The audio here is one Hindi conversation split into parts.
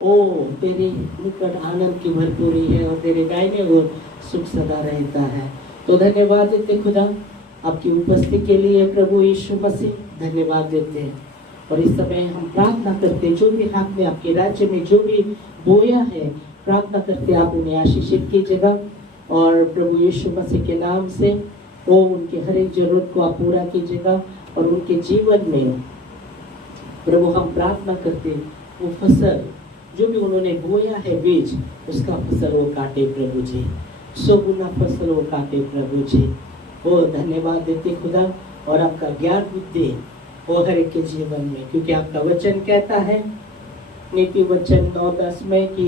ओ तेरे निकट आनंद की भरपूरी है और तेरे दाहिने ओर सुख सदा रहता है। तो धन्यवाद देते खुदा आपकी उपस्थिति के लिए प्रभु यीशु मसीह, धन्यवाद देते हैं। और इस समय हम प्रार्थना करते, जो भी आपने आपके राज्य में जो भी बोया है, प्रार्थना करते आप उन्हें आशीषित कीजिएगा और प्रभु यीशु मसीह के नाम से वो उनके हर एक जरूरत को आप पूरा कीजिएगा और उनके जीवन में प्रभु हम प्रार्थना करते वो फसल जो भी उन्होंने बोया है बीज, उसका फसल वो काटे प्रभु जी, 100 गुना फसल वो काटे प्रभु जी। वो धन्यवाद देते खुदा और आपका ज्ञान बुद्धि वो हर एक के जीवन में, क्योंकि आपका वचन कहता है नीति वचन 9:10 में कि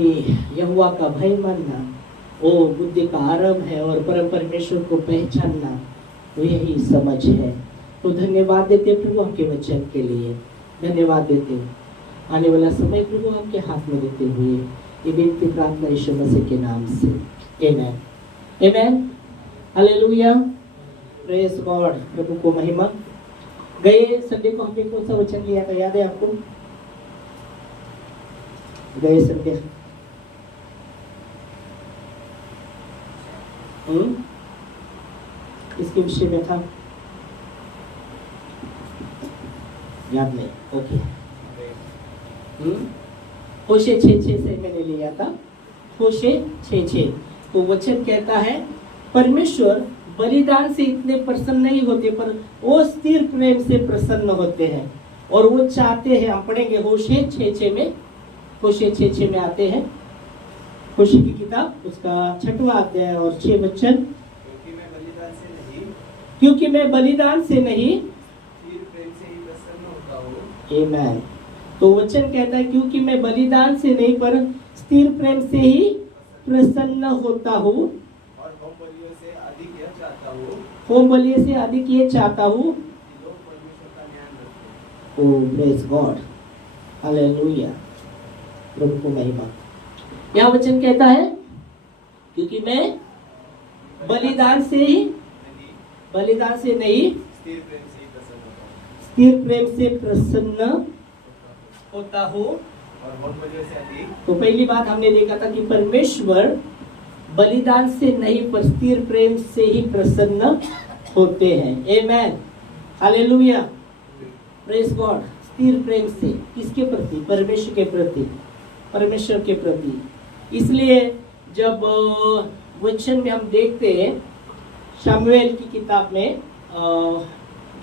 यहोवा का भय मानना वो बुद्धि का आरंभ है और परम परमेश्वर को पहचानना वो यही समझ है। तो धन्यवाद देते प्रभु आपके वचन के लिए, धन्यवाद देते। आने वाला समय प्रभु आपके हाथ में देते हुए ये विनती प्रार्थना यीशु मसीह के नाम से, आमेन आमेन हालेलुया, प्रेज गॉड। प्रभु को महिमा। गए संडे को हमने कौन सा वचन लिया था, याद है आपको? गए संडे इसके विषय में था, याद नहीं? ओके, होशे 6:6 से मैंने लिया था। होशे 6:6 तो वचन कहता है परमेश्वर बलिदान से इतने प्रसन्न नहीं होते, पर वो स्थिर प्रेम से प्रसन्न होते हैं और वो चाहते हैं। हम पढ़ेंगे होशे 6:6 में, होशे 6:6 में आते हैं, होशे की किताब उसका 6वां अध्याय और 6 वचन। क्योंकि मैं बलिदान से नहीं स्थिर प्रेम से ही प्रसन्न होता हूँ। आमेन। तो वचन कहता है क्योंकि मैं बलिदान से नहीं पर स्थिर प्रेम से ही प्रसन्न होता हूँ और होम बलियों से अधिक यह चाहता हूँ, होम बलियों से अधिक ये चाहता हूँ कि लोग परमेश्वर का ध्यान रखें। ओ प्रेज गॉड, हालेलुया, प्रभु को महिमा। यह वचन कहता है क्योंकि मैं बलिदान से नहीं स्थिर प्रेम से ही प्रसन्न होता हूँ, स्थिर प्रेम से प्रसन्न होता हूँ और होम बलियों से अधिक। तो पहली बात हमने देखा था कि परमेश्वर बलिदान से नहीं पर स्थिर प्रेम से ही प्रसन्न होते हैं। Amen hallelujah, praise God. स्थिर प्रेम से किसके प्रति? परमेश्वर के प्रति, परमेश्वर के प्रति। इसलिए जब वचन में हम देखते हैं शमूएल की किताब में,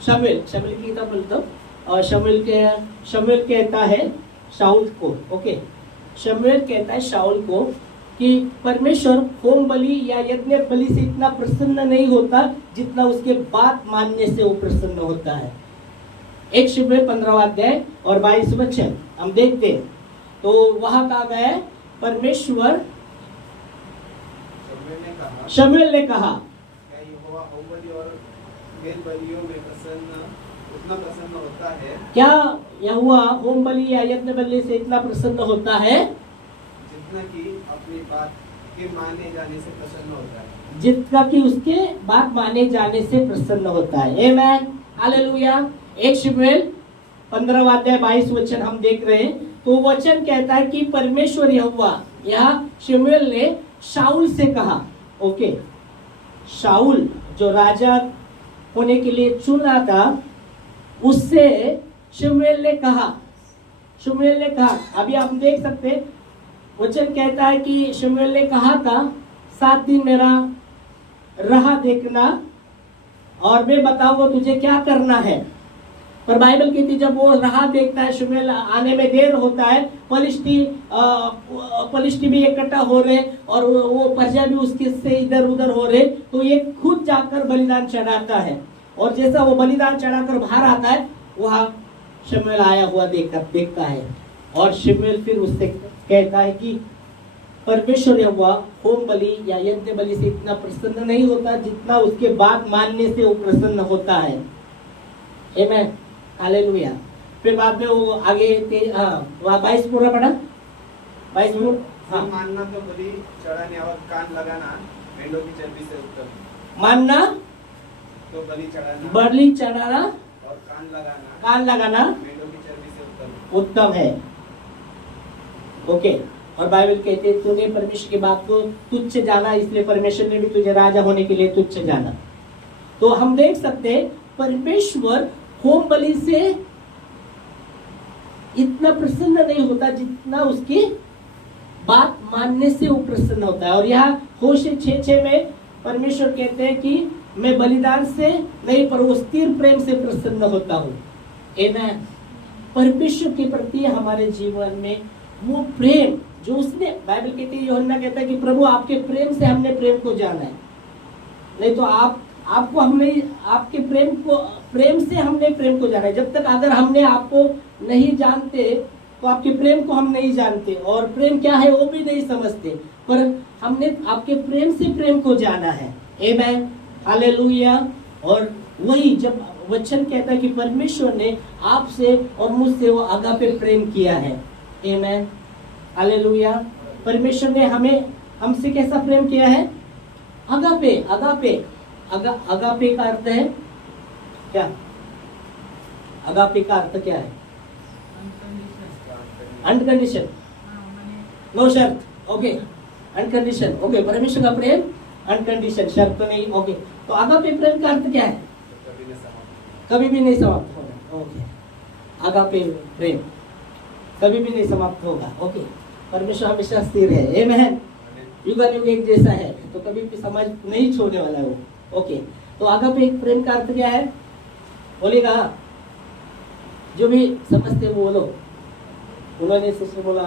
शमूएल की किताब बोलता और शमूएल कहता है शाऊल को, ओके, शमूएल कहता है शाऊल को कि परमेश्वर होम बलि या यज्ञ बलि से इतना प्रसन्न नहीं होता जितना उसके बात मानने से वो प्रसन्न होता है। 1 शमूएल 15वां अध्याय और 22 वचन हम देखते हैं। तो वहां कहा गया है परमेश्वर, शमूएल ने कहा क्या यहोवा होम बलि और मेल बलियों में उतना प्रसन्न होता है? क्या यहोवा होम बलि या यज्ञ बलि से इतना प्रसन्न होता है जितना कि अपनी बात के माने जाने से प्रसन्न होता है, जितना कि उसके बात माने जाने से प्रसन्न होता है। Amen hallelujah. 1 शमूएल 15वां अध्याय 22 वचन हम देख रहे हैं। तो वचन कहता है कि परमेश्वर यहोवा, यहाँ शमूएल ने शाऊल से कहा, ओके, शाऊल जो राजा होने के लिए चुना था उससे शमूएल ने कहा, अभी आप देख सकते हैं वचन कहता है कि शमूएल ने कहा था 7 दिन मेरा राह देखना और मैं बताऊंगा तुझे क्या करना है। पर बाइबल कहती जब वो राह देखता है, शमूएल आने में देर होता है, पलिश्ती भी इकट्ठा हो रहे और वो प्रजा भी उसके से इधर उधर हो रहे, तो ये खुद जाकर बलिदान चढ़ाता है और जैसा वो बलिदान चढ़ाकर बाहर आता है वहां शमूएल आया हुआ देखता है और शमूएल फिर उससे कहता है कि परमेश्वर यहोवा होम बलि या यज्ञ बलि से इतना प्रसन्न नहीं होता जितना उसके बात मानने से वो प्रसन्न होता है। Amen hallelujah. फिर बाद में वो आगे 22 पूरा पढ़ा, 22 पूरा। मानना तो बलि चढ़ाने और कान लगाना मेंढों की चर्बी से उत्तम, मानना तो बलि चढ़ाना और कान लगाना मेंढों की चर्बी से उत्तम है। ओके। और बाइबल कहते हैं तूने परमेश्वर की बात को तुच्छ जाना, इसलिए परमेश्वर ने भी तुझे राजा होने के लिए तुच्छ जाना। तो हम देख सकते हैं परमेश्वर होम बलि से इतना प्रसन्न नहीं होता जितना उसकी बात मानने से वो प्रसन्न होता है। और यहाँ होशे 6:6 में परमेश्वर कहते हैं कि मैं बलिदान से नहीं पर वो स्थिर प्रेम से प्रसन्न होता हूँ। आमेन। परमेश्वर के प्रति हमारे जीवन में वो प्रेम जो उसने, बाइबल कहती है, यूहन्ना कहता है कि प्रभु आपके प्रेम से हमने प्रेम को जाना है, नहीं तो आपको हमने आपके प्रेम से हमने प्रेम को जाना है। जब तक अगर हमने आपको नहीं जानते तो आपके प्रेम को हम नहीं जानते, और प्रेम क्या है वो भी नहीं समझते, पर हमने आपके प्रेम से प्रेम को जाना है। आमेन, हालेलुया। और वही जब वचन कहता है कि परमेश्वर ने आपसे और मुझसे वो आगापे प्रेम किया है। आमेन, हालेलुया। परमेश्वर ने हमसे कैसा प्रेम किया है? आगापे। आगापे का अर्थ है क्या? आगापे का अर्थ क्या है? अनकंडीशन, नो शर्त। ओके, अनकंडीशन। ओके, परमेश्वर का प्रेम अनकंडीशन, शर्त तो नहीं। ओके, तो आगापे प्रेम का अर्थ क्या है? कभी भी नहीं समाप्त होगा। ओके, आगापे प्रेम कभी भी नहीं समाप्त होगा। ओके, परमेश्वर हमेशा स्थिर है। आमेन, युगानुग एक जैसा है, तो कभी भी समाज नहीं छोड़ने वाला है वो। ओके, तो आगापे प्रेम का अर्थ क्या है? बोलेगा, जो भी समझते वो बोलो। उन्होंने सिस्टर बोला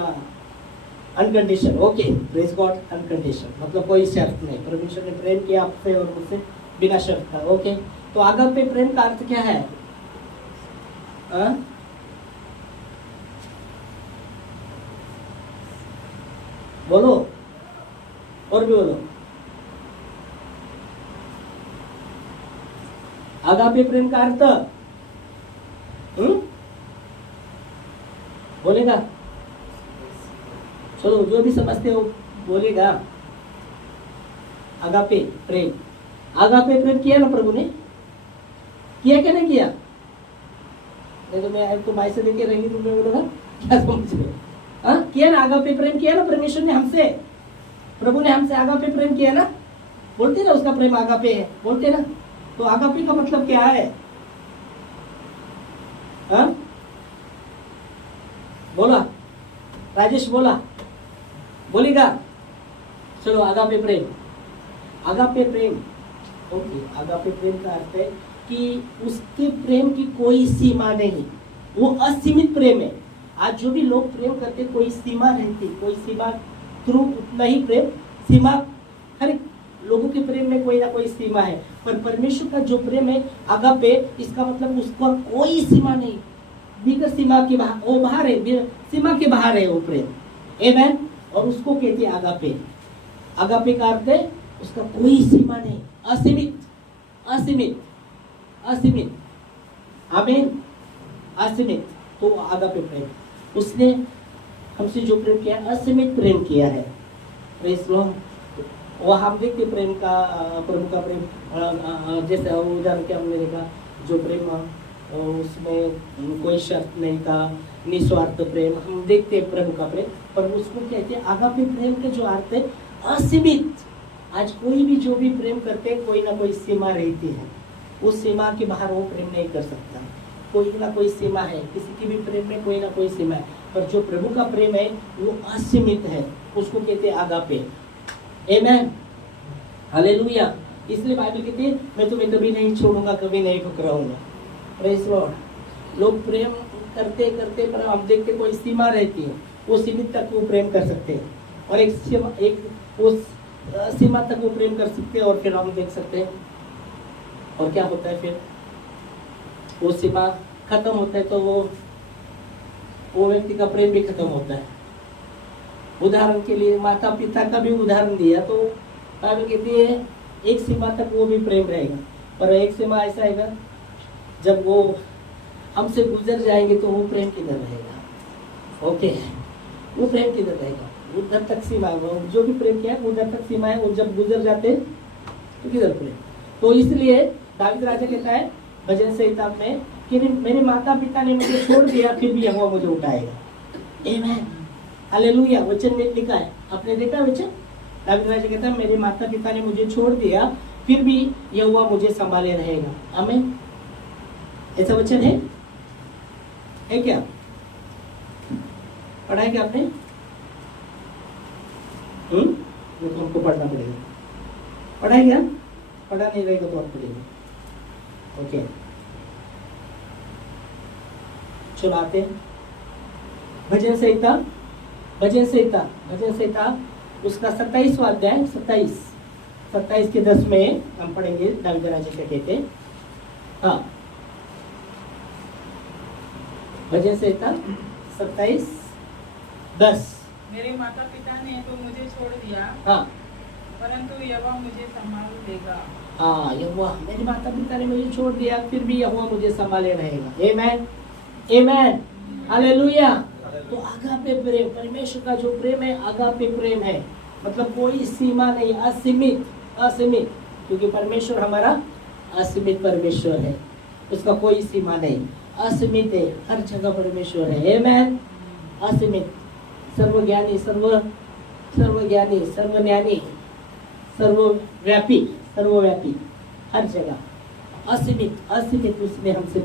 अनकंडीशन। ओके, प्रेज गॉड, अनकंडीशन मतलब कोई शर्त नहीं। परमेश्वर ने प्रेम किया आपसे और मुझसे बिना शर्त का। ओके, तो आगापे प्रेम का अर्थ क्या है? बोलो, और भी बोलो। आगापे प्रेम का अर्थ बोलेगा? चलो, जो भी समझते हो बोलेगा। आगापे प्रेम, आगापे प्रेम किया ना प्रभु ने? किया क्या नहीं किया? नहीं तो मैं तो भाई से देखे रहेंगी तो मैं बोलूंगा क्या समझ रहे? किया ना? आगापे प्रेम किया ना परमेश्वर ने हमसे, प्रभु ने हमसे आगापे प्रेम किया ना? बोलते ना उसका प्रेम आगापे है, बोलते ना? तो आगापे का मतलब क्या है? बोला राजेश, बोला, बोलेगा? चलो, आगापे प्रेम, आगापे प्रेम। ओके, आगापे प्रेम का अर्थ है कि उसके प्रेम की कोई सीमा नहीं, वो असीमित प्रेम है। आज जो भी लोग प्रेम करते कोई सीमा रहती, कोई सीमा थ्रू उतना ही प्रेम, सीमा हर लोगों के प्रेम में कोई ना कोई सीमा है, पर परमेश्वर का जो प्रेम है आगापे, इसका मतलब उसका कोई सीमा नहीं, बिगर सीमा के बाहर, वो बाहर है, सीमा के बाहर है वो प्रेम। आमेन, और उसको कहते हैं आगापे। आगापे का अर्थ है उसका कोई सीमा नहीं, असीमित, असीमित, असीमित। आमीन, असीमित। तो आगापे प्रेम, उसने हमसे जो प्रेम किया, असीमित प्रेम किया है। Praise Lord. वो हम देखते प्रेम का, प्रभु का प्रेम, जैसे उदाहरण क्या हमने देखा, जो प्रेम उसमें कोई शर्त नहीं था, निस्वार्थ प्रेम, हम देखते हैं प्रभु का प्रेम, पर उसको कहते हैं आगापे प्रेम का जो अर्थ है असीमित। आज कोई भी जो भी प्रेम करते हैं कोई ना कोई सीमा रहती है, उस सीमा के बाहर वो प्रेम नहीं कर सकता। कोई ना कोई सीमा है, किसी की भी प्रेम में कोई ना कोई सीमा है, पर जो प्रभु का प्रेम है वो असीमित है, उसको कहते हैं आगापे। आमेन, हालेलुया। इसलिए बाइबल कहती है मैं तुम्हें कभी नहीं छोड़ूंगा, कभी नहीं ठुकराऊंगा। Praise Lord. लोग प्रेम करते करते, पर हम देखते कोई सीमा रहती है, वो सीमित तक वो प्रेम कर सकते हैं, और एक उस सीमा तक वो प्रेम कर सकते हैं, और फिर हम देख सकते हैं और क्या होता है, फिर वो सीमा खत्म होता है तो वो व्यक्ति का प्रेम भी खत्म होता है। उदाहरण के लिए माता पिता का भी उदाहरण दिया, तो बाइबल कहती है एक सीमा तक वो भी प्रेम रहेगा, पर एक सीमा ऐसा आएगा जब वो हमसे गुजर जाएंगे तो वो प्रेम किधर रहेगा? ओके, वो प्रेम किधर रहेगा? उधर तक सीमा, जो भी प्रेम किया उधर तक सीमा है, वो जब गुजर जाते तो किधर प्रेम? तो इसलिए दाऊद राजा कहता है भजन संहिता में कि मेरे माता पिता ने मुझे छोड़ दिया, फिर भी यहोवा मुझे उठाएगा। आमेन, हालेलुया। वचन में लिखा है, आपने देखा वचन? दाऊद राजा कहता है मेरे माता पिता ने मुझे छोड़ दिया फिर भी यहोवा मुझे संभाले रहेगा। आमीन। ऐसा वचन है क्या? पढ़ा है क्या आपने? वो तो हमको पढ़ना पड़ेगा। पढ़ा है क्या? पढ़ा नहीं रहेगा तो आप पढ़ेंगे। ओके, चलो आते हैं भजन संहिता। भजन संहिता उसका 27वां अध्याय, 27 के 10 में हम पढ़ेंगे। दाऊद राजा क्या कहते हैं? हाँ, भजन संहिता 27:10। मेरे माता पिता ने तो मुझे छोड़ दिया, हाँ परंतु यहोवा मुझे संभाल लेगा। हाँ, यहोवा, मेरे माता पिता ने मुझे छोड़ दिया फिर भी यहोवा मुझे संभाले रहेगा। आमीन, आमीन, हालेलुया। तो आगापे प्रेम, परमेश्वर का जो प्रेम है आगापे प्रेम है, मतलब कोई सीमा नहीं, असीमित, क्योंकि परमेश्वर हमारा असीमित परमेश्वर है, उसका कोई सीमा नहीं, असीमित है, हर जगह परमेश्वर है। आमीन, असीमित, सर्वज्ञानी, सर्वज्ञानी, सर्वज्ञानी, सर्वव्यापी, हर जगह असीमित उसने हमसे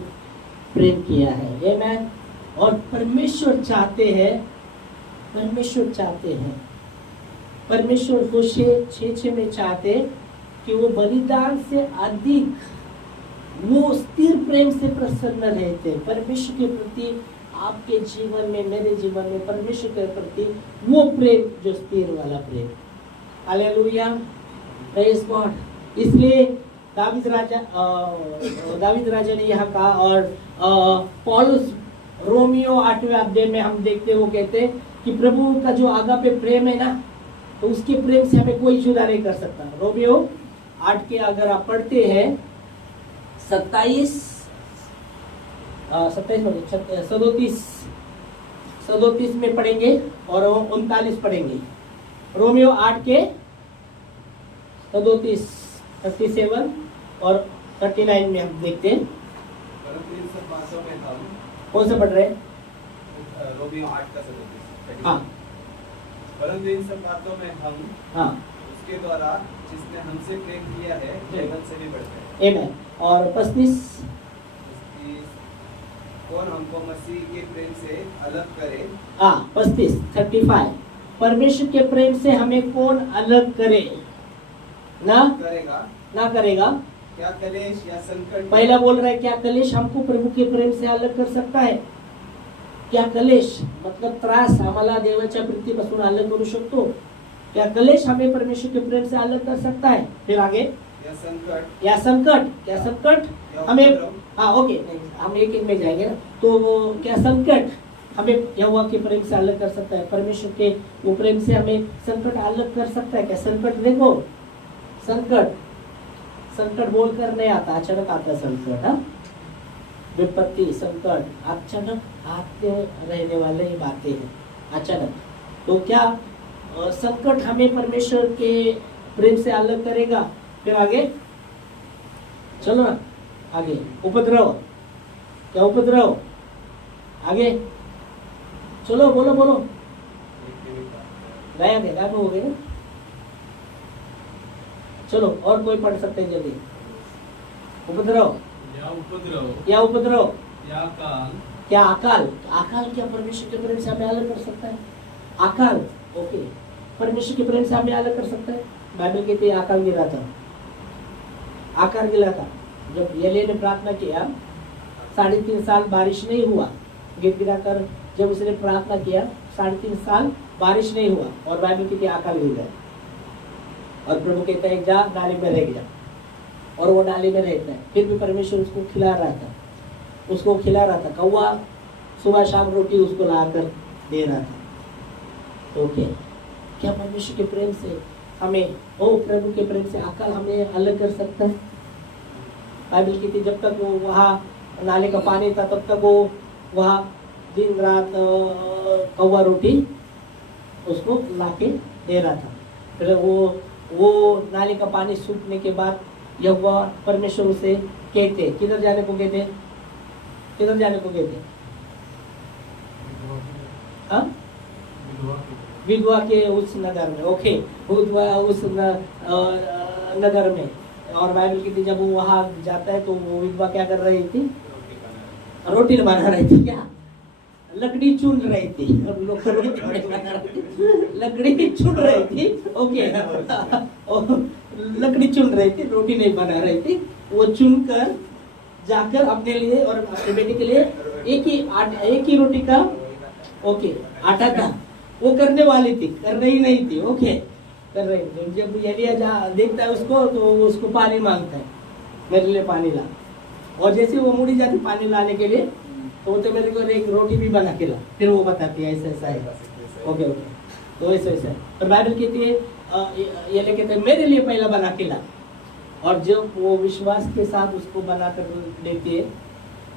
प्रेम किया है। आमीन। और परमेश्वर चाहते हैं, परमेश्वर को 6:6 में चाहते कि वो बलिदान से अधिक वो स्थिर प्रेम से प्रसन्न रहते। परमेश्वर के प्रति आपके जीवन में, मेरे जीवन में परमेश्वर के प्रति वो प्रेम जो स्थिर वाला प्रेम। Hallelujah, praise God. इसलिए दाऊद राजा ने यहाँ कहा, और पौलुस रोमियो 8वें अध्याय में हम देखते हैं, वो कहते हैं कि प्रभु का जो आगापे प्रेम है ना, तो उसके प्रेम से हमें कोई जुदा नहीं कर सकता। रोमियो 8 के अगर आप पढ़ते हैं 37 में पढ़ेंगे और 39 पढ़ेंगे। रोमियो 8 के 37 और 39 में हम देखते हैं। परंतु इन सब बातों में हम, कौन सा पढ़ रहे हैं? रोमियो 8 का 37। हाँ, परंतु इन सब बातों में हम, हाँ, उसके द्वारा जिसने हमसे प्रेम किया है, जीवन से भी बढ़ते हैं। आमीन। और 35, कौन हमको मसीह के प्रेम से अलग करे? हाँ, 35 परमेश्वर के प्रेम से हमें कौन अलग करे? ना करेगा। क्या कलेश या संकट? पहला बोल रहा है क्या कलेश हमको प्रभु के प्रेम से अलग कर सकता है? क्या कलेश मतलब त्रास आम्हाला देवाच्या प्रीतीपासून अलग करू शकतो? क्या कलेश हमें परमेश्वर के प्रेम से अलग कर सकता है? फिर आगे, या संकट हमें, हाँ ओके, हम एक में जाएंगे ना। तो क्या संकट हमें यहोवा के प्रेम से अलग कर सकता है? परमेश्वर के वो प्रेम से हमें संकट अलग कर सकता है क्या? संकट देखो, संकट बोल कर नहीं आता, अचानक आता संकट। हाँ, विपत्ति, संकट अचानक आते रहने वाले ये बातें हैं, अचानक। तो क्या संकट हमें परमेश्वर के प्रेम से अलग करेगा? फिर आगे चलो ना, आगे उपद्रव, क्या उपद्रव? आगे चलो, बोलो। गायब हो गए ना? चलो, और कोई पढ़ सकते हैं जल्दी? उपद्रव क्या अकाल क्या परमेश्वर के प्रेम से हमें अलग कर सकता है? अकाल, ओके, परमेश्वर के प्रेम से हमें अलग कर सकता है। बाइबल कहती है अकाल गिरा था। जब एलिया ने प्रार्थना किया, 3.5 साल बारिश नहीं हुआ, गिरा कर जब उसने प्रार्थना किया 3.5 साल बारिश नहीं हुआ, और बाइबल कहती है अकाल गिर गया। और प्रभु कहता है जा नाली में रह गया, और वो नाली में रहता है। फिर भी परमेश्वर उसको खिला रहा था। कौवा सुबह शाम रोटी उसको ला कर दे रहा था। ओके, क्या परमेश्वर के प्रेम से हमें, प्रभु के प्रेम से अकाल हमें अलग कर सकता है? बाइबल कहती जब तक वो वहाँ नाले का पानी था तब तक वो वहाँ दिन रात कौवा रोटी उसको लाके दे रहा था। फिर वो नाले का पानी सूखने के बाद यहोवा परमेश्वर उसे कहते, किधर जाने को कहते? हाँ, विधवा के उस नगर में, ओके, विधवा उस नगर में। और बाइबल कहती जब वो वहां जाता है तो वो विधवा क्या कर रही थी? रोटी बना रही थी। क्या? लकड़ी चुन रही थी। और लोग लकड़ी चुन रही थी, ओके। लकड़ी चुन रही थी, रोटी नहीं बना रही थी। वो चुनकर जाकर अपने लिए और अपने बेटे के लिए एक ही रोटी का, ओके, आटा था, वो करने वाली थी, कर रही नहीं थी, ओके, कर रही थी। जब एलिया देखता है उसको तो उसको पानी मांगता है, मेरे लिए पानी ला। और जैसे वो मुड़ी जाती पानी लाने के लिए तो वो तो मेरे को एक रोटी भी बना के ला। फिर वो बताती है ऐसा ऐसा है, ओके ओके, तो ऐसा ऐसा है। तो बाइबल कहती है ये लेके कहते मेरे लिए पहला बना के ला। और जब वो विश्वास के साथ उसको बना कर देती है,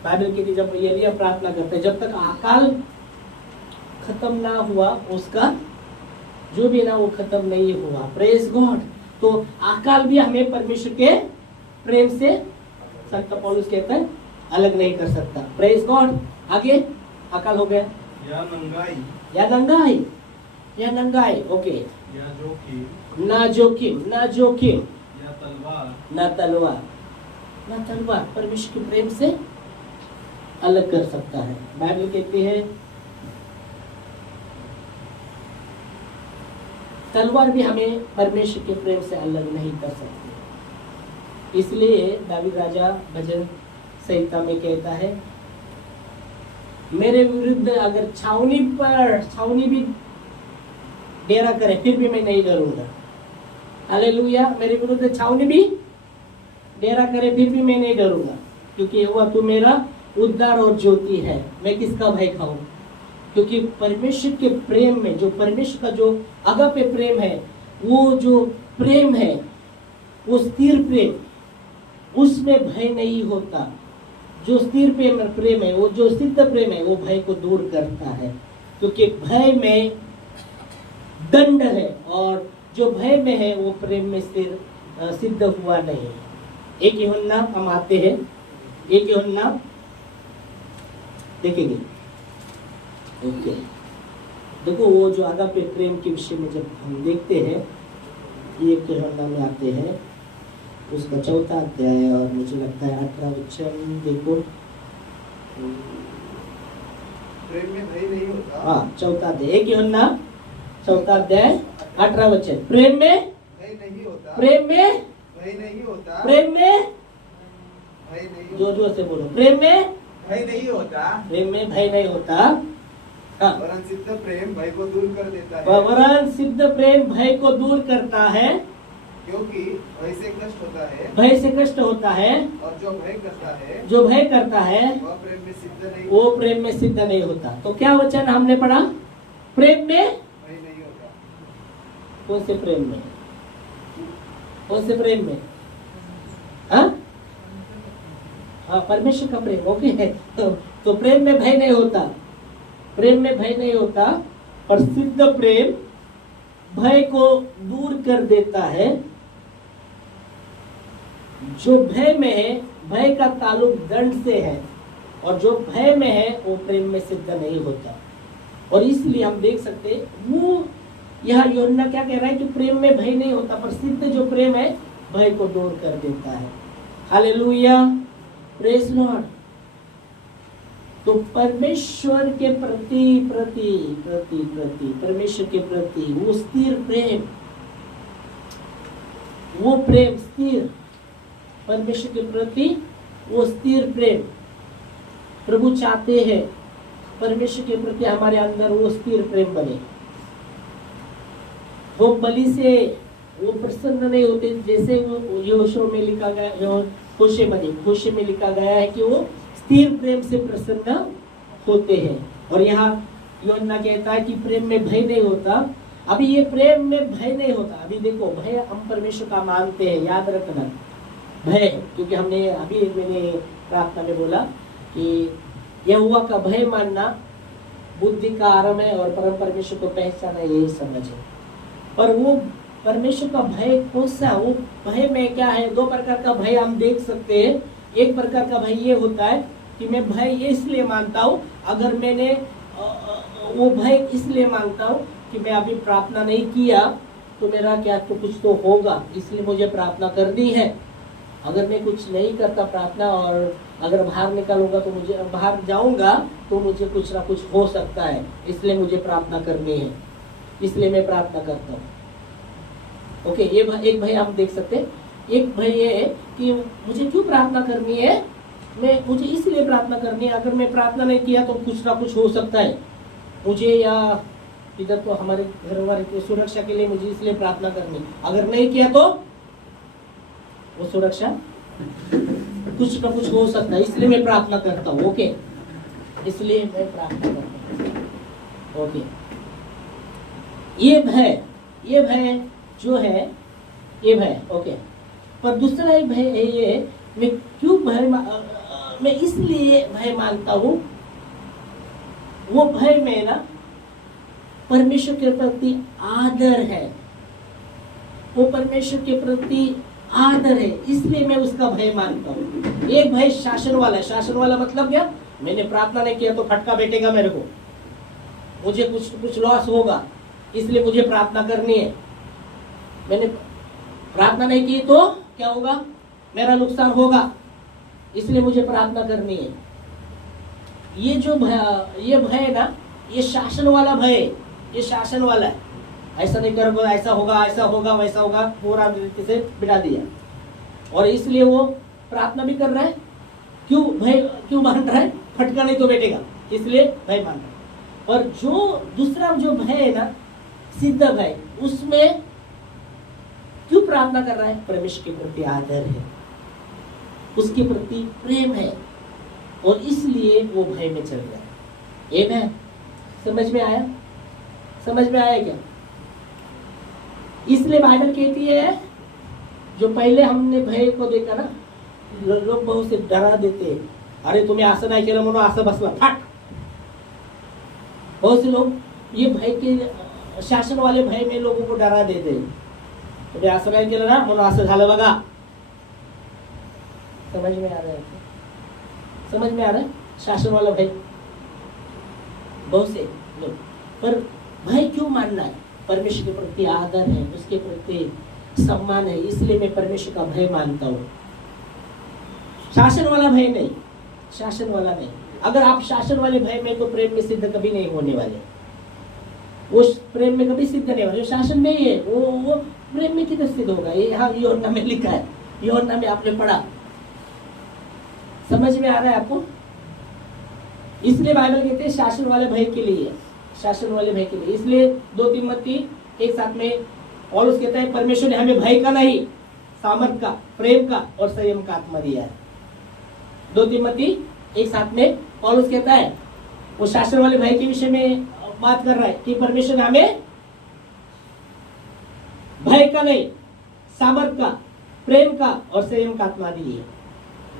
बाइबल कहती है जब एलिया प्रार्थना करता है जब तक अकाल खत्म ना हुआ उसका जो भी ना वो खत्म नहीं हुआ। Praise God. तो अकाल भी हमें परमेश्वर के प्रेम से संत पौलुस कहता है अलग नहीं कर सकता। Praise God. आगे अकाल हो गया या नंगाई, या नंगाई, या नंगाई, ओके, या जोखिम, ना जोखिम, ना जोखिम, या तलवार, ना तलवार, ना तलवार परमेश्वर के प्रेम से अलग कर सकता है। बाइबल कहती है तलवार भी हमें परमेश्वर के प्रेम से अलग नहीं कर सकती। इसलिए दावीद राजा भजन संहिता में कहता है मेरे विरुद्ध अगर छावनी भी डेरा करे फिर भी मैं नहीं डरूंगा। हालेलुया। मेरे विरुद्ध छावनी भी डेरा करे फिर भी मैं नहीं डरूंगा, क्योंकि वह तू मेरा उद्धार और ज्योति है। मैं किसका भय खाऊं? क्योंकि परमेश्वर के प्रेम में जो परमेश्वर का जो अगापे प्रेम है, वो जो प्रेम है वो स्थिर प्रेम, उसमें भय नहीं होता। जो स्थिर प्रेम है, वो जो सिद्ध प्रेम है, वो भय को दूर करता है। क्योंकि भय में दंड है और जो भय में है वो प्रेम में सिद्ध हुआ नहीं। एक यूहन्ना हम आते हैं, एक यूहन्ना देखेंगे, ओके। देखो वो जो आगापे प्रेम के विषय में जब हम देखते हैं, एक यूहन्ना में आते हैं उसका 4वां अध्याय और मुझे लगता है 18वां वचन। देखो प्रेम में भय नहीं होता। हाँ, 4वां अध्याय, एक यूहन्ना 4वां अध्याय 18वां वचन। प्रेम में भय नहीं होता, प्रेम में भय नहीं होता, प्रेम में भय नहीं जोर जोर से बोलो, प्रेम में भय नहीं होता, प्रेम में भय नहीं होता। हाँ, वरन सिद्ध प्रेम भय को दूर कर देता है, वरन सिद्ध प्रेम भय को दूर करता है, क्योंकि भय से कष्ट होता है, भय से कष्ट होता है, और जो भय करता है जो भय करता है वह प्रेम में सिद्ध नहीं, वो प्रेम में सिद्ध नहीं होता। तो क्या वचन हमने पढ़ा? प्रेम में भय नहीं होता। कौन से प्रेम में? कौन से प्रेम में? हाँ हाँ, परमेश्वर का प्रेम, ओके है। तो प्रेम में भय नहीं होता, प्रेम में भय नहीं होता। और सिद्ध प्रेम भय को दूर कर देता है। जो भय में है, भय का ताल्लुक दंड से है, और जो भय में है वो प्रेम में सिद्ध नहीं होता। और इसलिए हम देख सकते वो यहाँ यूहन्ना क्या कह रहा है कि प्रेम में भय नहीं होता, पर सिद्ध जो प्रेम है भय को दूर कर देता है। Hallelujah, praise Lord. तो परमेश्वर के प्रति परमेश्वर के प्रति वो स्थिर प्रेम, वो प्रेम स्थिर, परमेश्वर के प्रति वो स्थिर प्रेम प्रभु चाहते हैं। परमेश्वर के प्रति हमारे अंदर वो स्थिर प्रेम बने। वो बलि से वो प्रसन्न नहीं होते, जैसे वो यहोशू में लिखा गया, होशे में लिखा गया है कि वो स्थिर प्रेम से प्रसन्न होते हैं। और यहाँ यूहन्ना कहता है कि प्रेम में भय नहीं होता। अभी ये प्रेम में भय नहीं होता। अभी देखो, भय हम परमेश्वर का मानते हैं, याद रखना भय, क्योंकि हमने मैंने प्रार्थना में बोला कि यहोवा का भय मानना बुद्धि का आरंभ है और परम परमेश्वर को पहचाना यही समझ है। और वो परमेश्वर का भय कौन सा? वो भय में क्या है? 2 प्रकार का भय हम देख सकते हैं। एक प्रकार का भय ये होता है कि मैं भय ये इसलिए मानता हूँ, अगर मैंने वो भय इसलिए मांगता हूँ कि मैं अभी प्रार्थना नहीं किया तो मेरा क्या तो कुछ तो होगा, इसलिए मुझे प्रार्थना करनी है। अगर मैं कुछ नहीं करता प्रार्थना और अगर बाहर निकलूंगा तो मुझे बाहर जाऊंगा तो मुझे कुछ ना कुछ हो सकता है, इसलिए मुझे प्रार्थना करनी है, इसलिए मैं प्रार्थना करता हूँ। ओके, ये एक भाई आप देख सकते हैं, एक भाई ये है कि मुझे क्यों प्रार्थना करनी है, मुझे इसलिए प्रार्थना करनी है, अगर मैं प्रार्थना नहीं किया तो कुछ ना कुछ हो सकता है मुझे, या इधर तो हमारे घर वाले की सुरक्षा के लिए मुझे इसलिए प्रार्थना करनी, अगर नहीं किया तो वो सुरक्षा कुछ ना कुछ हो सकता है, इसलिए मैं प्रार्थना करता हूँ। ओके, इसलिए मैं प्रार्थना करता हूँ। ओके, ये भय जो है ये भय। ओके, पर दूसरा एक भय है ये, मैं क्यों मैं इसलिए भय मानता हूँ, वो भय में ना परमेश्वर के प्रति आदर है, वो परमेश्वर के प्रति आदर है, इसलिए मैं उसका भय मानता हूँ। एक भय शासन वाला है। शासन वाला मतलब क्या, मैंने प्रार्थना नहीं किया तो फटका बैठेगा मेरे को, मुझे कुछ लॉस होगा, इसलिए मुझे प्रार्थना करनी है। मैंने प्रार्थना नहीं की तो क्या होगा, मेरा नुकसान होगा, इसलिए मुझे प्रार्थना करनी है। ये जो भय है ना, ये शासन वाला भय, ये शासन वाला है। ऐसा नहीं करोगे ऐसा होगा वैसा होगा, पूरा रीति से बिठा दिया, और इसलिए वो प्रार्थना भी कर रहा है। क्यों मान रहा है, फटका नहीं तो बैठेगा, इसलिए भय मान रहा है। और जो दूसरा जो भय है ना, सिद्ध भय, उसमें क्यों प्रार्थना कर रहा है, परमेश्वर के प्रति आदर है, उसके प्रति प्रेम है, और इसलिए वो भय में चल रहा है। ये भय समझ में आया क्या? इसलिए बाइबल कहती है, जो पहले हमने भय को देखा ना, लोग बहुत से डरा देते, अरे तुम्हें असं नाही केलं म्हणून असं बसला फट। बहुत से लोग ये भय के शासन वाले भय में लोगों को डरा देते, तुम्हें असं नाही केलं ना म्हणून असं झालं बघा। समझ में आ रहा है शासन वाला भय, बहुत से लोग। पर भय क्यों मानना है, परमेश्वर के प्रति आदर है, उसके प्रति सम्मान है, इसलिए मैं परमेश्वर का भय मानता हूँ। शासन वाला भय नहीं, शासन वाला नहीं। अगर आप शासन वाले भय में, तो प्रेम में सिद्ध कभी नहीं होने वाले, वो प्रेम में कभी सिद्ध नहीं होगा। शासन में ही है, वो प्रेम में किधर सिद्ध होगा। ये यहाँ यूहन्ना में लिखा है, यूहन्ना में आपने पढ़ा, समझ में आ रहा है आपको? इसलिए बाइबल कहते हैं शासन वाले भय के लिए, शासन वाले भय के लिए। इसलिए 2 तीमुथी एक साथ में पौलुस कहता है, परमेश्वर ने हमें भय का नहीं, सामर्थ का, प्रेम का और संयम का आत्मा दिया है। 2 तीमुथी एक साथ में पौलुस कहता है, वो शासन वाले भय के विषय में बात कर रहा है कि परमेश्वर ने हमें भय का नहीं, सामर्थ का, प्रेम का और संयम का आत्मा दी है।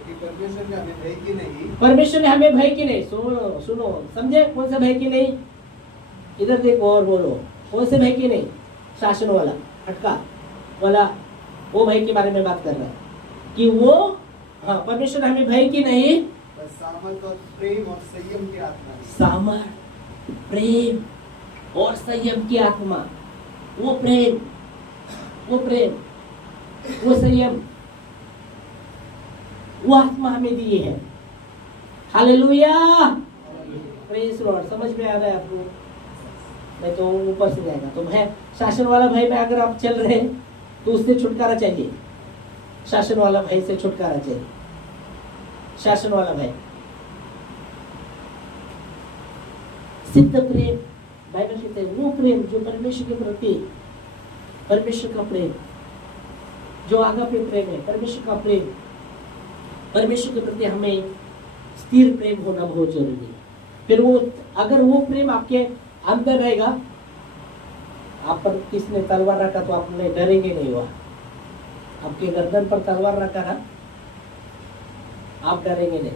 परमेश्वर ने हमें भय की नहीं, परमेश्वर ने हमें भय की नहीं, सुनो समझे, कौन सा भय की नहीं, इधर देखो और बोलो, कौन से भय की नहीं, शासन वाला, फटका वाला, वो भय के बारे में बात कर रहा है कि वो, हाँ, परमेश्वर ने हमें भय की नहीं, सामर्थ और प्रेम और संयम की आत्मा, सामर्थ, प्रेम और संयम की आत्मा। वो प्रेम, वो संयम, वो आत्मा हमें दी है। Hallelujah, praise Lord. समझ में आ रहा है आपको? नहीं तो ऊपर से जाएगा। तो भय, शासन वाला भय में अगर आप चल रहे हैं तो उससे छुटकारा चाहिए, शासन वाला भय से छुटकारा चाहिए, शासन वाला भय। सिद्ध प्रेम, बाइबल कहते हैं वो प्रेम जो परमेश्वर के प्रति, परमेश्वर का प्रेम, जो आगापे प्रेम है, परमेश्वर का प्रेम, परमेश्वर के प्रति हमें स्थिर प्रेम होना बहुत जरूरी है। फिर वो, अगर वो प्रेम आपके अंदर रहेगा, आप पर किसने तलवार रखा तो आप नहीं डरेंगे नहीं, हुआ आपके गर्दन पर तलवार रखा ना, आप डरेंगे नहीं।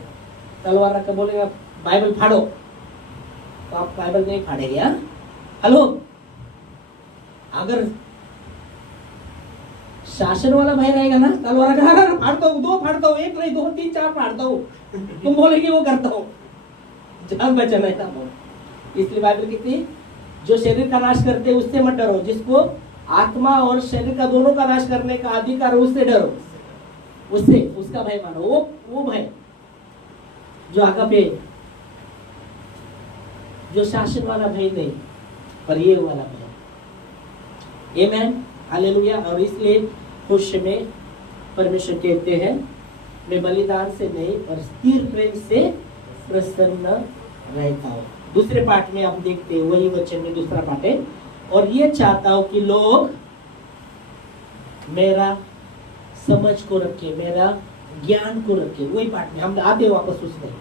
तलवार रखा बोलेगा बाइबल फाड़ो, तो आप बाइबल नहीं फाड़ेंगे। हाँ, हेलो, अगर शासन वाला भय रहेगा ना, तलवार का फाड़ता हूँ, 2 फाड़ता हूँ, 1 नहीं 2 3 4 फाड़ता हूँ, तुम बोलेंगे वो करता हूँ, जान बचाना है ना। इसलिए बाइबल कहती है जो शरीर का नाश करते हैं उससे मत डरो, जिसको आत्मा और शरीर का दोनों का नाश करने का अधिकार है उससे डरो, उससे उसका भय मानो। वो भय जो आगापे, जो शासन वाला भय नहीं, पर ये वाला भय। आमेन, हालेलुया। और इसलिए खुश में परमेश्वर कहते हैं मैं बलिदान से नहीं पर स्थिर प्रेम से प्रसन्न रहता हूँ। दूसरे पाठ में आप देखते हैं वही वचन में दूसरा पाठ है, और ये चाहता हूँ कि लोग मेरा समझ को रखे, मेरा ज्ञान को रखे। वही पाठ में हम आते वापस उसमें।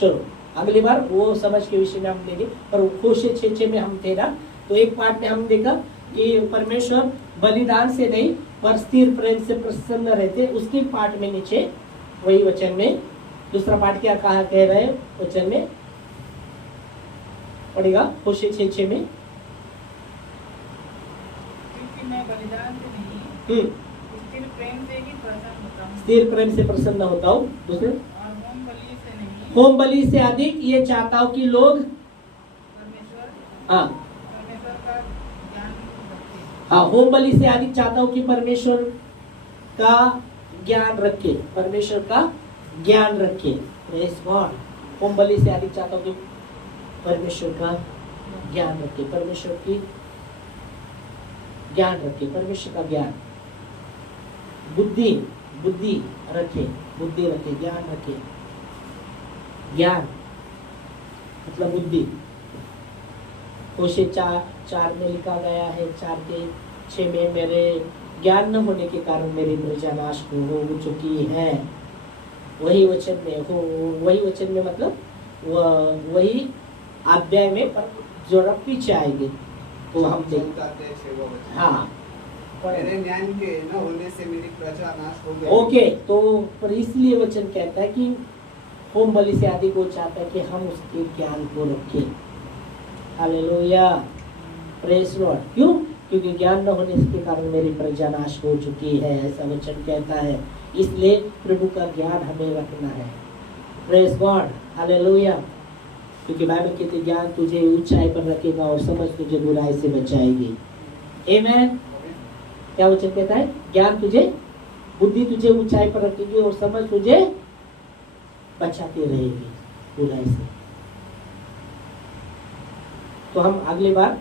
चलो अगली बार वो समझ के विषय में हम देंगे, पर वो कोशे 6 में हम थे ना, तो एक पाठ में हम देखा कि परमेश्वर बलिदान से नहीं पर स्थिर प्रेम से प्रसन्न रहते। उसके पाठ में नीचे वही वचन में दूसरा पाठ क्या कहा कह रहे वचन में पड़ेगा कोशे 6 में, क्योंकि मैं बलिदान से नहीं स्थिर प्रेम से ही प्रसन्न होता हूँ। स्थिर प्रेम से प्रसन्न होता हूँ। दूसरे और होम बलि से नहीं, होम बलि से अधिक ये चाहता हूँ कि लोग हाँ परमेश्वर का ज्ञान रखें। हाँ, होम बलि से अधिक चाहता हूँ कि परमेश्वर का ज्ञान रखे, परमेश्वर का ज्ञान रखे। Praise God. होम बलि से अधिक चाहता हूँ कि परमेश्वर का ज्ञान रखे, परमेश्वर की ज्ञान रखे, परमेश्वर का ज्ञान, बुद्धि रखे, बुद्धि रखे, ज्ञान रखे। ज्ञान मतलब बुद्धि। कोशे 4 में लिखा गया है 4 के 6 में, मेरे ज्ञान न होने के कारण मेरी प्रजा नाश हो चुकी है। वही वचन में हो, वही वचन में मतलब वही अध्याय में, पर जो पीछे आएंगे तो हम देखें। हाँ, मेरे ज्ञान के न होने से मेरी प्रजा नाश हो गई। ओके, तो पर इसलिए वचन कहता है कि होम बलि से अधिक वो चाहता है कि हम उसके ज्ञान को रखें। Hallelujah, praise Lord. क्यों? क्योंकि ज्ञान न होने के कारण मेरी प्रजा नाश हो चुकी है, ऐसा वचन कहता है। इसलिए प्रभु का ज्ञान हमें रखना है। Praise God, hallelujah. क्योंकि बाइबल कहते ज्ञान तुझे ऊंचाई पर रखेगा और समझ तुझे बुराई से बचाएगी। आमेन। क्या वचन कहता है? ज्ञान तुझे, बुद्धि तुझे ऊंचाई पर रखेगी और समझ तुझे बचाती रहेगी बुराई से। तो हम अगली बार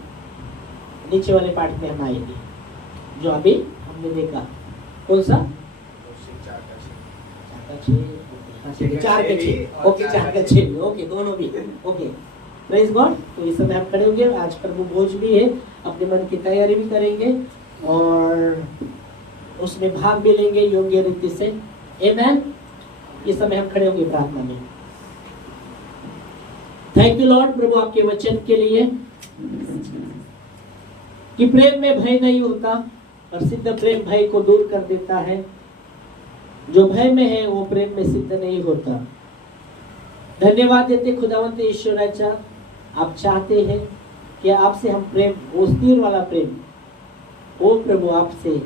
नीचे वाले पाठ में हम आएंगे जो अभी हमने देखा। कौन सा? 4 का 6। ओके, 4 का 6। ओके, दोनों भी। Okay, praise God. तो इस समय हम खड़े होंगे। आज प्रभु भोज भी है, अपने मन की तैयारी भी करेंगे और उसमें भाग भी लेंगे योग्य रीति से। आमेन। इस समय हम खड़े होंगे प्रार्थना में। थैंक यू लॉर्ड प्रभु आपके वचन के लिए कि प्रेम में भय नहीं होता और सिद्ध प्रेम भय को दूर कर देता है। जो भय में है वो प्रेम में सिद्ध नहीं होता। धन्यवाद देते खुदावंत ईश्वराचा, आप चाहते हैं कि आपसे हम प्रेम, वो स्थिर वाला प्रेम, वो प्रभु आपसे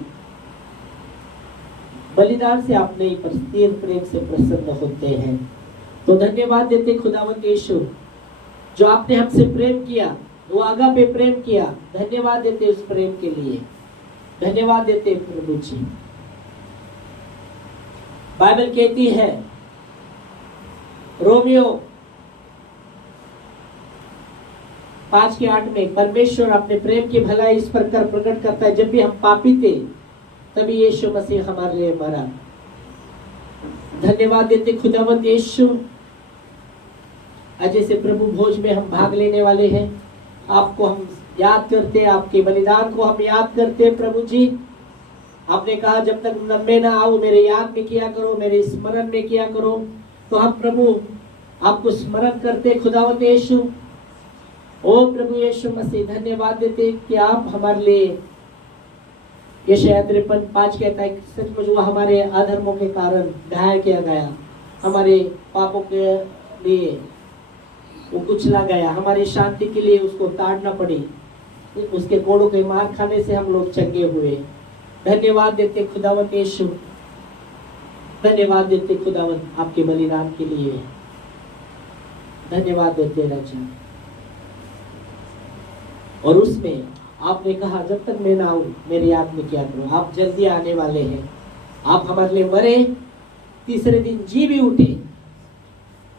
बलिदान से आप नहीं पर स्थिर प्रेम से प्रसन्न होते हैं। तो धन्यवाद देते खुदावंत यीशु, जो आपने हमसे प्रेम किया, वो आगा पे प्रेम किया। धन्यवाद देते उस प्रेम के लिए। धन्यवाद देते प्रभु जी। बाइबल कहती है रोमियो 5:8 में, परमेश्वर अपने प्रेम की भलाई इस प्रकार प्रकट करता है, जब भी हम पापी थे तभी यीशु मसीह हमारे लिए मरा। धन्यवाद देते खुदावंत यीशु। आज जैसे प्रभु भोज में हम भाग लेने वाले हैं, आपको हम याद करते, आपके बलिदान को हम याद करते प्रभु जी। आपने कहा जब तक मैं ना आऊं मेरे याद में किया करो, मेरे स्मरण में किया करो। तो हम प्रभु आपको स्मरण करते खुदावंत यीशु। ओ प्रभु यीशु मसीह, धन्यवाद देते कि आप हमारे लिए, यशायाह 53:5 कहता है सचमुच वो हमारे अधर्मों के कारण घायल किया गया, हमारे पापों के लिए वो कुचला गया, हमारी शांति के लिए उसको ताड़ना पड़ी, उसके कोड़ों के मार खाने से हम लोग चंगे हुए। धन्यवाद देते खुदावंत यीशु, धन्यवाद देते खुदावंत आपके बलिदान के लिए। धन्यवाद देते राजा। और उसमें आपने कहा जब तक मैं ना आऊं मेरी याद में क्या करो। आप जल्दी आने वाले हैं। आप हमारे लिए मरे, तीसरे दिन जी भी उठे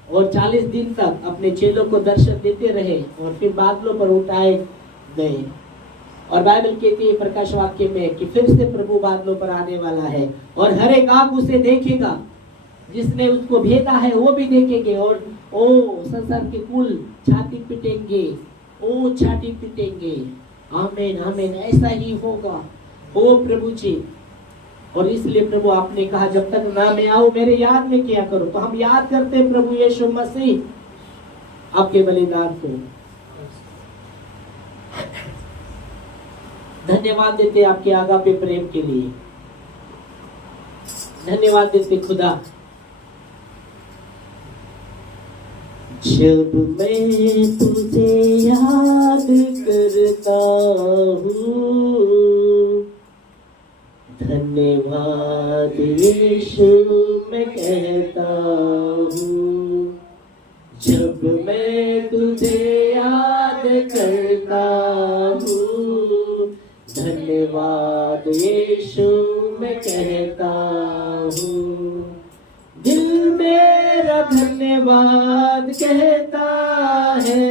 और 40 दिन तक अपने चेलों को दर्शन देते रहे और फिर बादलों पर उठाए गए। और बाइबल कहती है प्रकाश वाक्य में कि फिर से प्रभु बादलों पर आने वाला है और हर एक आंख उसे देखेगा। जिसने उसको भेजा है वो भी देखेंगे और ओ संसार के कुल छाती पीटेंगे, ओ छाती पीटेंगे। आमीन आमीन, ऐसा ही होगा ओ प्रभु जी। और इसलिए प्रभु आपने कहा जब तक ना मैं आऊं मेरे याद में क्या करो। तो हम याद करते हैं प्रभु यीशु मसीह आपके बलिदान को। धन्यवाद देते आपके आगापे प्रेम के लिए। धन्यवाद देते खुदा। जब मैं तुझे याद करता हूँ, धन्यवाद यीशु मैं कहता हूँ। जब मैं तुझे याद करता हूँ, धन्यवाद यीशु मैं कहता हूँ। दिल मेरा धन्यवाद कहता है,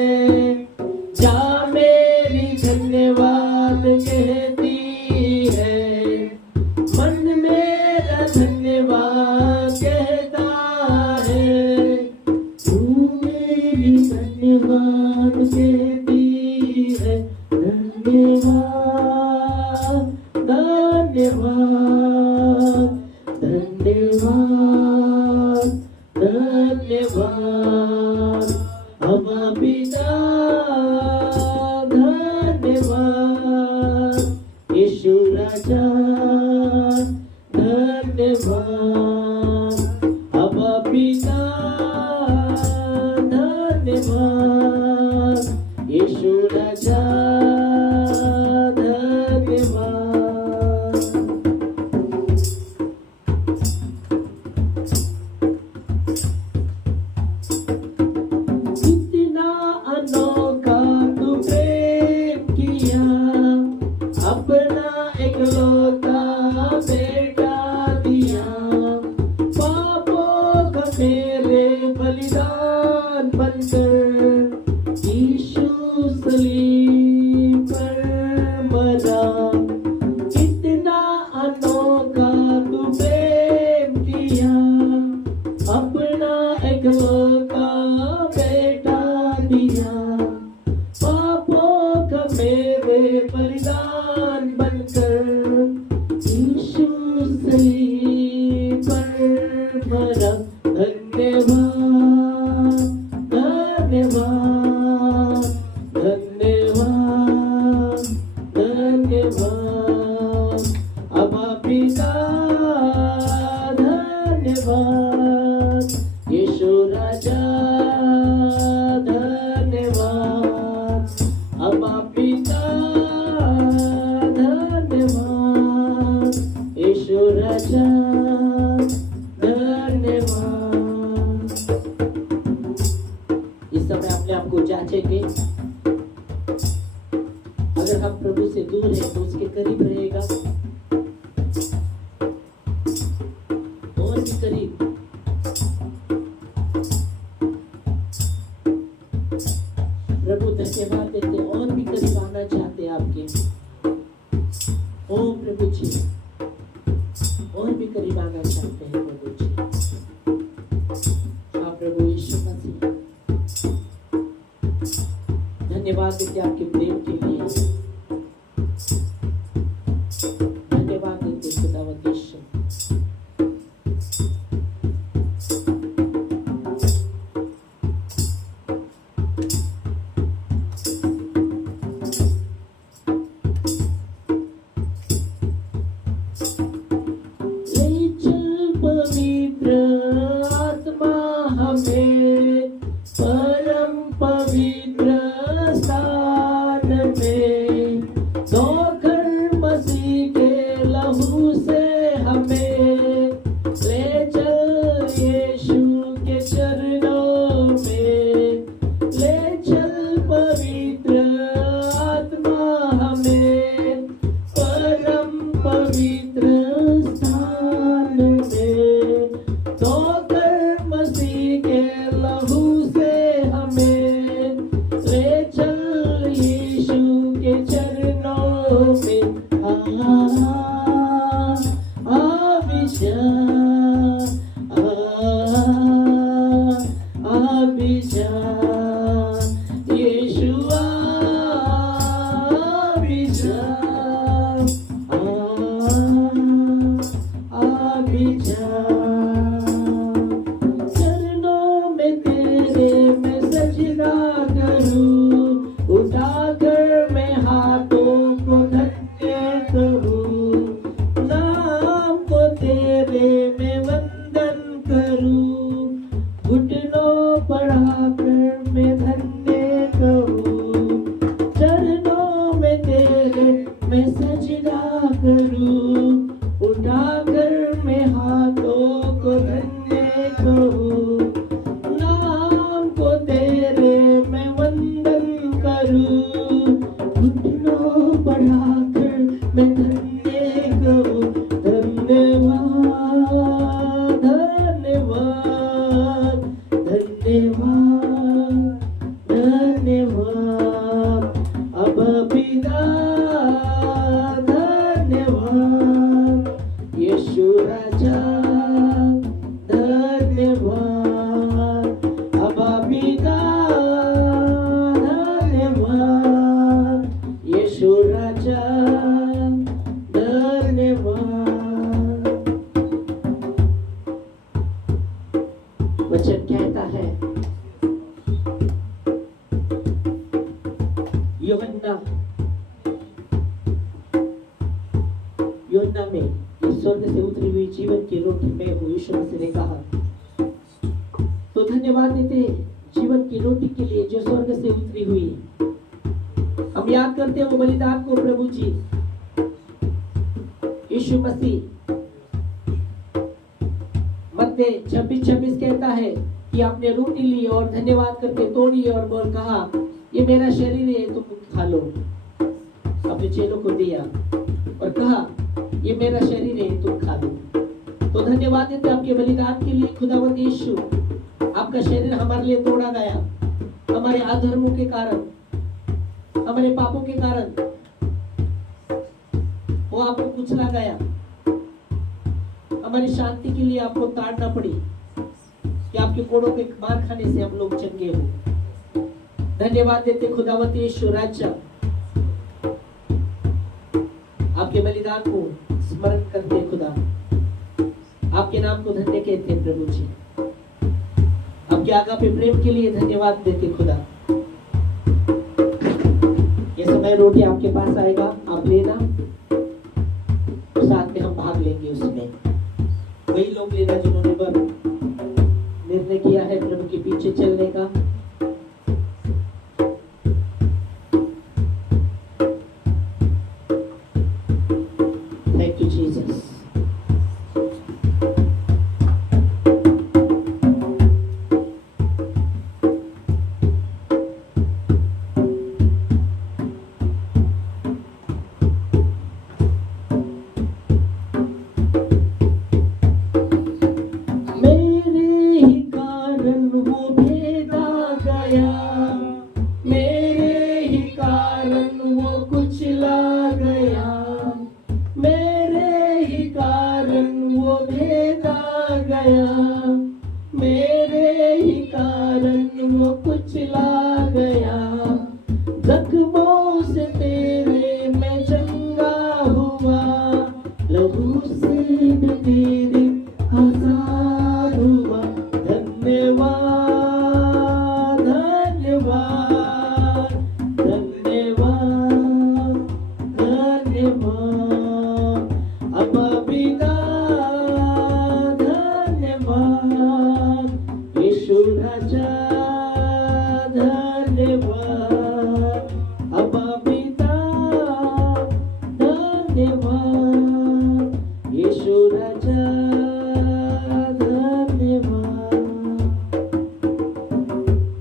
जा मेरी धन्यवाद कहती है। मन मेरा धन्यवाद कहता है, तू मेरी धन्यवाद कहती है। धन्यवाद धन्यवाद धन्यवाद धन्यवाद अबा पिता, धन्यवाद यीशु राजा, धन्यवाद अबा पिता, धन्यवाद यीशु राजा, अगर हम प्रभु से दूर हैं तो उसके करीब रहेगा और भी करीब। प्रभु धन्यवाद देते और भी करीब आना चाहते आपके। ओ प्रभु जी और भी करीब आना चाहते हैं प्रभु जी। आप प्रभु यीशु मसीह धन्यवाद देते आपके प्रेम के लिए। धन्यवाद देते खुदावंद यीशु। ले चल पवित्र आत्मा हमें परम पवित्र स्थान पवित्र स्थान में, धोकर मसीह के लहू से हमें ले चल यीशु के चरणों में। चरणों में तेरे मैं सजदा करूं, उठाकर मैं हाथों को धन्य करूं, नाम को तेरे मैं वंदन करूं, घुटनों बढ़ाकर मैं धन्य कहूं। चरणों में तेरे मैं सजदा करूं, उठाकर मैं हाथों को धन्य कहूं, नाम को तेरे मैं वंदन करूं, घुटनों बढ़ाकर मैं धन्य कहूं। धन्यवाद धन्यवाद धन्यवाद धन्यवाद अब्बा पिता, धन्यवाद यीशु राजा, धन्यवाद अब्बा पिता, धन्यवाद यीशु राजा, धन्यवाद। वचन कहता है यूहन्ना में, ये स्वर्ग से उतरी हुई जीवन की रोटी मैं हूँ, यीशु मसीह ने कहा। तो धन्यवाद देते जीवन की रोटी के लिए जो स्वर्ग से उतरी हुई है। हम याद करते हैं वो बलिदान को प्रभु जी यीशु मसीह। मत्ती 26:26 कहता है कि आपने रोटी ली और धन्यवाद करके तोड़ी और बोल कहा, ये मेरा शरीर है, तुम खा लो। अपने चेलों को दिया और कहा, ये मेरा शरीर है, तुम खा लो। तो धन्यवाद देते आपके बलिदान के लिए खुदावंद यीशु। आपका शरीर हमारे लिए तोड़ा गया, हमारे अधर्मों के कारण, हमारे पापों के कारण वो आपको कुचला गया। हमारी शांति के लिए आपको ताड़ना पड़ी कि आपके कोड़ों के मार खाने से हम लोग चंगे हो। धन्यवाद देते खुदावंद यीशु राजा, आपके बलिदान को स्मरण करते खुदा, आपके नाम को धन्य कहते प्रभु जी। आपके आज्ञा पे प्रेम के लिए धन्यवाद देते खुदा। ये समय रोटी आपके पास आएगा, आप लेना, साथ में हम भाग लेंगे उसमें। वही लोग लेना जिन्होंने निर्णय किया है प्रभु के पीछे चलने का। Thank you Jesus.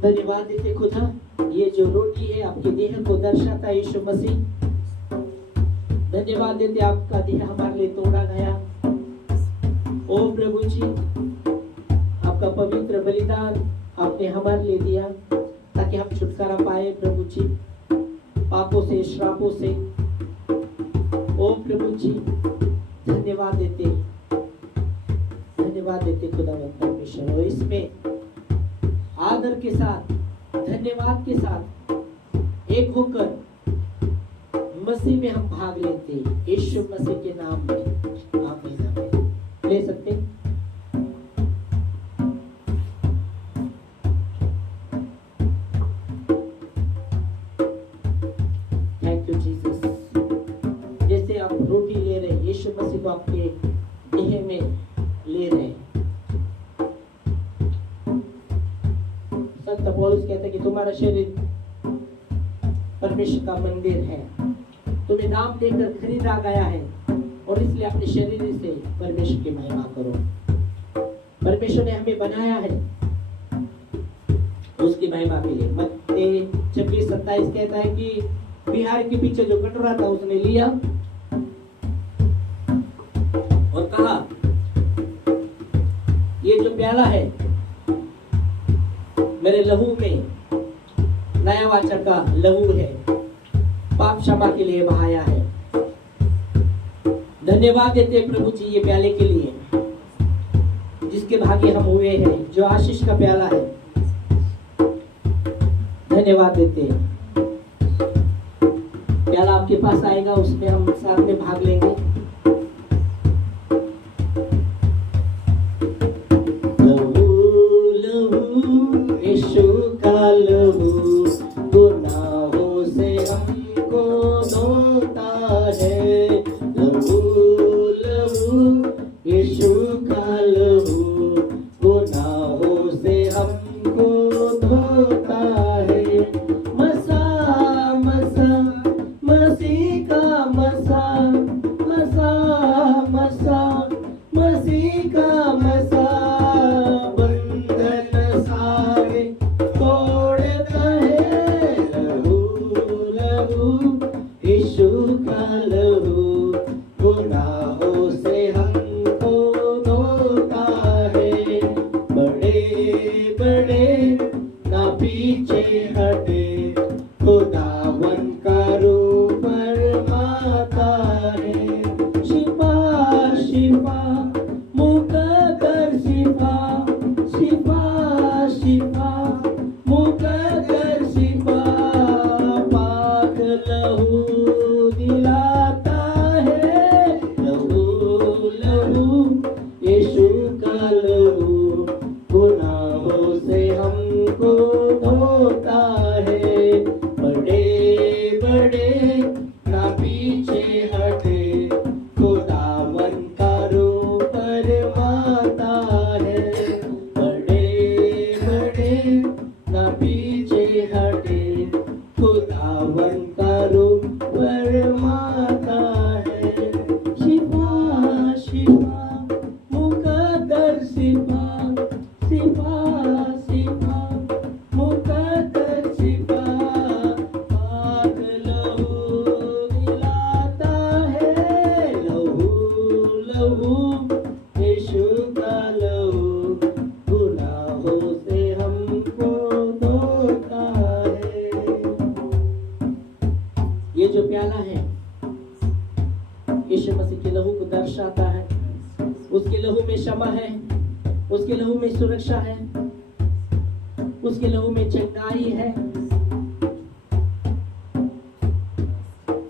धन्यवाद देते खुदा, ये जो रोटी है आपके देह को दर्शाता है यीशु मसीह। धन्यवाद देते आपका देह हमारे लिए तोड़ा गया। ओ प्रभु जी, आपका पवित्र बलिदान आपने हमारे लिए दिया ताकि हम छुटकारा पाए प्रभु जी पापों से, श्रापों से। ओ प्रभु जी, धन्यवाद देते खुदावंद परमेश्वर। और इसमें आदर के साथ, धन्यवाद के साथ एक होकर मसीह में हम भाग लेते, यीशु मसीह के नाम में। आमीन आमीन। ले सकते हैं? Thank you Jesus. जैसे आप रोटी ले रहे हैं, यीशु मसीह को आपके देह में ले रहे हैं। संत पौलुस कहते हैं कि तुम्हारा शरीर परमेश्वर का मंदिर है, तुम्हें नाम देकर खरीदा गया है और इसलिए अपने शरीर से परमेश्वर की महिमा करो। परमेश्वर ने हमें बनाया है उसकी महिमा के लिए। मत्ती 26:27 कहता है कि बिहार के पीछे जो कटोरा था उसने लिया और कहा, ये जो प्याला है मेरे लहू में, नया वाचा का लहू है, पाप क्षमा के लिए बहाया है। धन्यवाद देते प्रभु जी ये प्याले के लिए जिसके भागी हम हुए हैं, जो आशीष का प्याला है। धन्यवाद देते हैं। प्याला आपके पास आएगा, उसमें हम साथ में भाग लेंगे। यीशु का लहू गुनाहों से हमको धोता है। लहू यीशु का लहू गुनाहों से हमको धोता है। मसा मसा मसीह का मसा, मसा मसा मसीह का मसा, बंधन सारे तोड़ता है। लहू यीशु का लहू गुनाहों से हमको धोता है। बड़े बड़े ना पीछे हटे, खुदावन का रूप फरमाता है। शिफा शिफा मुकद्दर शिफा, शिफा शिफा मुकद्दर शिफा, पाक लहू दिलाता है। लहू यीशु का लहू गुनाहों से हमको धोता है। बड़े बड़े ना पीछे हटे, खुदावन का रूप फरमाता है। बड़े बड़े ना पीछे हटे, खुदावन का रूप फरमाता है। शिफा शिफा मुकद्दर शिफा, शिफा शिफा मुकद्दर शिफा, पाक लहू दिलाता है। लहू यीशु का लहू गुनाहों से हमको धोता है। ये जो प्याला है यीशु मसीह के लहू को दर्शाता है। उसके लहू में क्षमा है, उसके लहू में सुरक्षा है, उसके लहू में चंगाई है।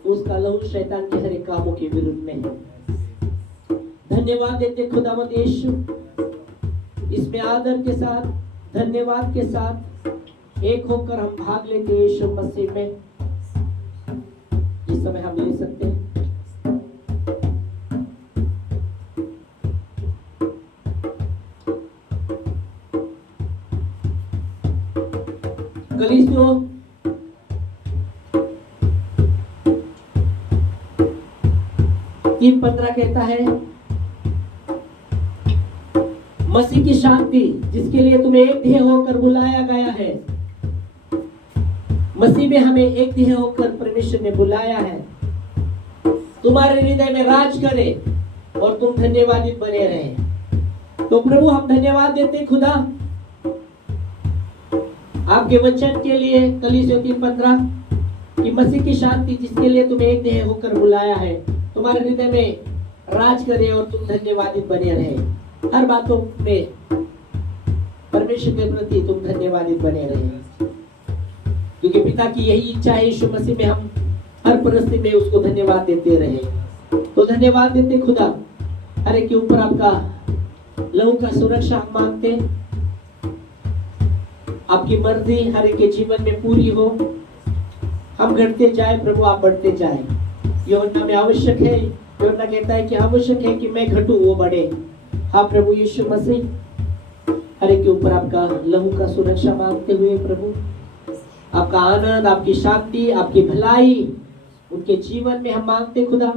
उसका लहू शैतान के हर एक कामों के विरुद्ध में है। धन्यवाद देते खुदावंद यीशु। इसमें आदर के साथ, धन्यवाद के साथ एक होकर हम भाग लेते यीशु मसीह में। इस समय हम ले सकते हैं। कलीसियों, तीन 15 कहता है, मसीह की शांति जिसके लिए तुम्हें एक देह होकर बुलाया गया है। मसीह में हमें एक देह होकर परमेश्वर ने बुलाया है। तुम्हारे हृदय में राज करे और तुम धन्यवादित बने रहे। तो प्रभु हम धन्यवाद देते खुदा आपके वचन के लिए, कलीसियों 3:15 कि मसीह की शांति जिसके लिए तुम्हें एक देह होकर बुलाया है तुम्हारे हृदय में राज करे और तुम धन्यवादित बने रहे। हर बातों में परमेश्वर के प्रति तुम धन्यवादित बने रहे, क्योंकि पिता की यही इच्छा है यीशु मसीह में हम हर परिस्थिति में उसको धन्यवाद देते रहे। तो धन्यवाद देते खुदा हर एक के ऊपर आपका लहू का सुरक्षा हम मांगते, आपकी मर्जी हर एक के जीवन में पूरी हो, हम घटते जाए प्रभु आप बढ़ते जाए। यूहन्ना में आवश्यक है, यूहन्ना कहता है कि आवश्यक है कि मैं घटूं वो बढ़े। हाँ प्रभु यीशु मसीह हर एक के ऊपर आपका लहू का सुरक्षा मांगते हुए प्रभु आपका आनंद, आपकी शांति, आपकी भलाई उनके जीवन में हम मांगते खुदा।